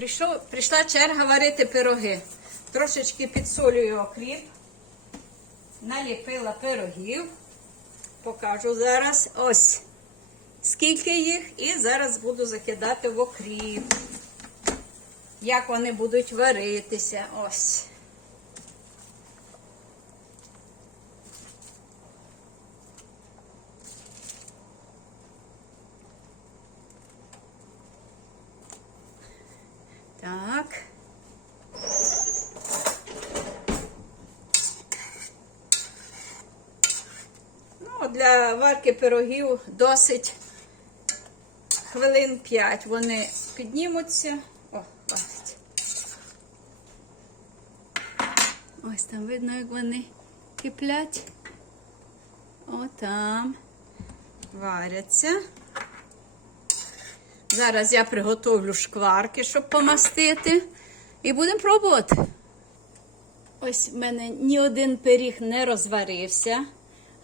Прийшов, прийшла черга варити пироги. Трошечки підсолюю окріп. Наліпила пирогів. Покажу зараз. Ось. Скільки їх, і зараз буду закидати в окріп. Як вони будуть варитися. Ось. Так. Ну, для варки пирогів досить хвилин 5 вони піднімуться. О, хватить. Ось там видно, як вони киплять. О, там варяться. Зараз я приготовлю шкварки, щоб помастити. І будемо пробувати. Ось в мене ні один пиріг не розварився.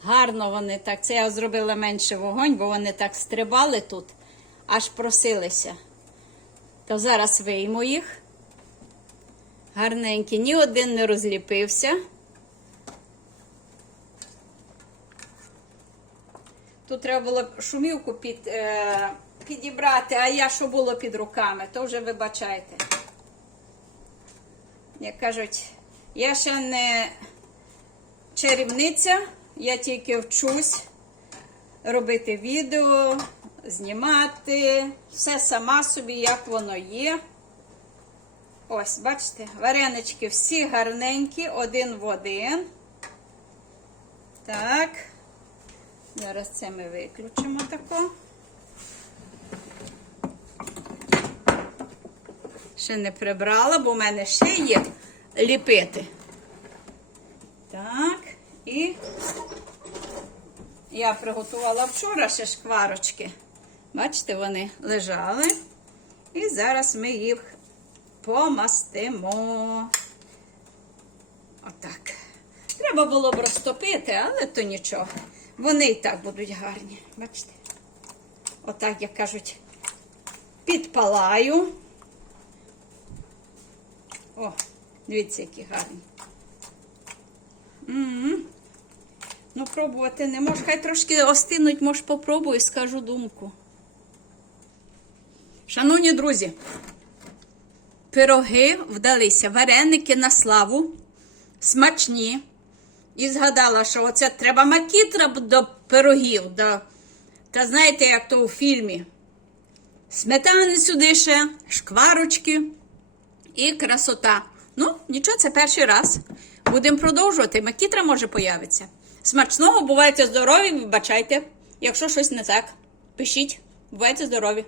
Гарно вони так. Це я зробила менше вогонь, бо вони так стрибали тут, аж просилися. То зараз вийму їх. Гарненькі, ні один не розліпився. Тут треба було шумівку під, е, підібрати, а я що було під руками, то вже вибачайте. Як кажуть, я ще не чарівниця, я тільки вчусь робити відео, знімати, все сама собі, як воно є. Ось, бачите, варенички всі гарненькі, один в один. Так. Зараз це ми виключимо тако. Ще не прибрала, бо в мене ще є ліпити. Так, і я приготувала вчора ще шкварочки. Бачите, вони лежали. І зараз ми їх помастимо. Отак. Треба було б розтопити, але то нічого. Вони і так будуть гарні. Бачите? Отак, як кажуть, підпалаю. О, дивіться, які гарні. М-м. Ну, пробувати не можу. Хай трошки остинуть, може, попробую і скажу думку. Шановні друзі, пироги вдалися, вареники на славу, смачні. І згадала, що оце треба макітра до пирогів. До... Та знаєте, як то у фільмі. Сметани сюди ще, шкварочки і красота. Ну, нічого, це перший раз. Будемо продовжувати. Макітра може появитися. Смачного, бувайте здорові, вибачайте. Якщо щось не так, пишіть. Бувайте здорові.